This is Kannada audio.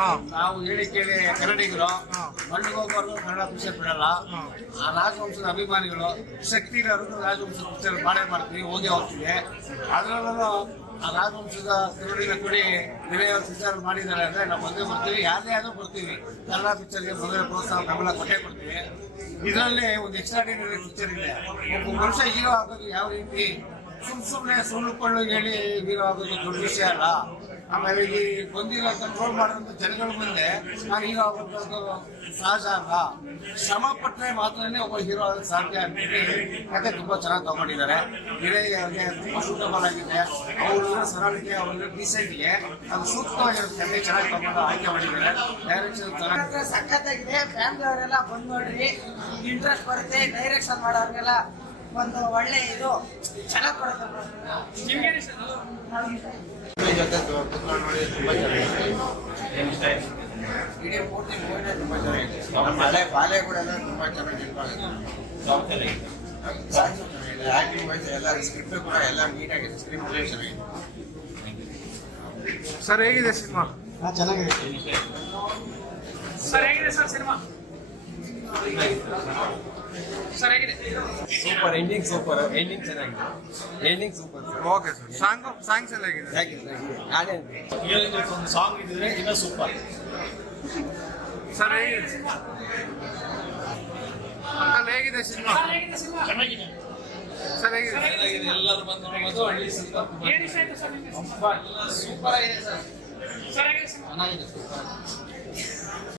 ಹಾ. ನಾವು ಹೇಳಿ ಕೇಳಿ ಕನ್ನಡಿಗರು ಮಣ್ಣು ಮಣ್ಣಿಗೆ ಹೋಗೋರ್ಗು ಕನ್ನಡ ಪಿಕ್ಚರ್ ಬಿಡಲ್ಲ. ಆ ರಾಜವಂಶದ ಅಭಿಮಾನಿಗಳು ಶಕ್ತಿ ರಾಜವಂಶದ ಪಿಕ್ಚರ್ ಮಾಡೇ ಮಾಡ್ತೀವಿ ಹೋಗಿ ಹೋಗ್ತೀವಿ. ಅದರಲ್ಲೂ ಆ ರಾಜವಂಶದ ಕನ್ನಡಿಗ ಕೊಡಿ ವಿನಯ ಪಿಕ್ಚರ್ ಮಾಡಿದ್ದಾರೆ ಅಂದರೆ ನಾವು ಮೊದಲೇ ಬರ್ತೀವಿ ಯಾರದೇ ಆದರೂ ಬರ್ತೀವಿ. ಕನ್ನಡ ಪಿಕ್ಚರ್ಗೆ ಮೊದಲೇ ಪ್ರೋತ್ಸಾಹ ಬೆಂಬಲ ಕೊಟ್ಟೇ ಕೊಡ್ತೀವಿ. ಇದರಲ್ಲಿ ಒಂದು ಎಕ್ಸ್ಟ್ರಾಡಿನರಿ ಪಿಕ್ಚರ್ ಇದೆ. ಒಬ್ಬ ಮನುಷ್ಯ ಹೀರೋ ಆಗೋದು ಯಾವ ರೀತಿ? ಸುಮ್ಮ ಸುಮ್ಮನೆ ಸುಳ್ಳು ಕೊಳ್ಳು ಹೇಳಿ ಹೀರೋ ಆಗೋದು ದೊಡ್ಡ ವಿಷಯ ಅಲ್ಲ. ಆಮೇಲೆ ಈ ಬಂದಿರೋ ಕಂಟ್ರೋಲ್ ಮಾಡೋಂಥ ಜನಗಳ ಮುಂದೆ ನಾನು ಹೀರೋ ಅದು ಸಹಜ ಅಲ್ಲ. ಶ್ರಮ ಪಟ್ಟರೆ ಮಾತ್ರನೇ ಒಬ್ಬ ಹೀರೋ ಆಗಕ್ಕೆ ಸಾಧ್ಯ ಅಂತೇಳಿ ಕತೆ ತುಂಬಾ ಚೆನ್ನಾಗಿ ತಗೊಂಡಿದ್ದಾರೆ. ಹಿರಿಯರಿಗೆ ತುಂಬ ಸೂಟಬಲ್ ಆಗಿದೆ ಅವ್ರ ಸರಳಿಗೆ ಅವರಿಗೆ ಡೀಸೆಂಟ್ಗೆ ಅದು ಸೂಕ್ತವಾಗಿರೋ ಕತೆ ಚೆನ್ನಾಗಿ ತಗೊಂಡು ಆಯ್ಕೆ ಮಾಡಿದ್ದಾರೆ. ಡೈರೆಕ್ಷನ್ ಚೆನ್ನಾಗಿ ಸಖತ್ತಾಗಿದೆ. ಫ್ಯಾಮಿಲಿ ಅವರೆಲ್ಲ ಬಂದು ನೋಡ್ರಿ ಇಂಟ್ರೆಸ್ಟ್ ಬರುತ್ತೆ ಡೈರೆಕ್ಷನ್ ಮಾಡೋರಿಗೆಲ್ಲ ಒಂದು ಒಳ್ಳೆ ಇದು ಚೆನ್ನಾಗಿ ಕೊಡುತ್ತೆ. ಜೊತೆ ಕುತ್ಕೊಂಡು ನೋಡಿ ತುಂಬಾ ಚೆನ್ನಾಗಿದೆ ಇಡೀ ಪೂರ್ತಿ ಮೂವಿನೇ ತುಂಬಾ ಚೆನ್ನಾಗಿದೆ ನಮ್ಮ ಹಳೆ ಬಾಲ್ಯ ಕೂಡ ಎಲ್ಲ ತುಂಬಾ ಚೆನ್ನಾಗಿ ಆಕ್ಟಿಂಗ್ ವೈಸ್ ಎಲ್ಲ ಸ್ಕ್ರಿಪ್ಟ್ ಕೂಡ ಎಲ್ಲ ನೀಟಾಗಿದೆ ಸ್ಕ್ರಿಪ್ಟ್ ಪ್ಲೇ ಚೆನ್ನಾಗಿದೆ ಸರ್ ಹೇಗಿದೆ ಸಿನಿಮಾ ಸರ್ ಹೇಗಿದೆ sir cinema super ending super ending ಚೆನ್ನಾಗಿದೆ. Ending super okay sir song songs ಎಲ್ಲ ಒಂದು ಸಾಂಗ್ ಇದ್ರೆ ಇನ್ನೂ ಸೂಪರ್ ಸರ್ ಹೇಗಿದೆ? ಸಿನಿಮಾ? ಸಿನಿಮಾ? ಚೆನ್ನಾಗಿದೆ. ಸರ್ ಹೇಗಿದೆ? ಎಲ್ಲರೂ ಬಂದು ನೋಡ್ಬೋದು ಹಳ್ಳಿ ಏನು ಇಷ್ಟ ಆಯ್ತು ಸರ್ ನಿಮಗೆ? ಸೂಪರ್ ಆಗಿದೆ ಸರ್. ಸರ್ ಸಿನಿಮಾ ಚೆನ್ನಾಗಿದೆ ಸೂಪರ್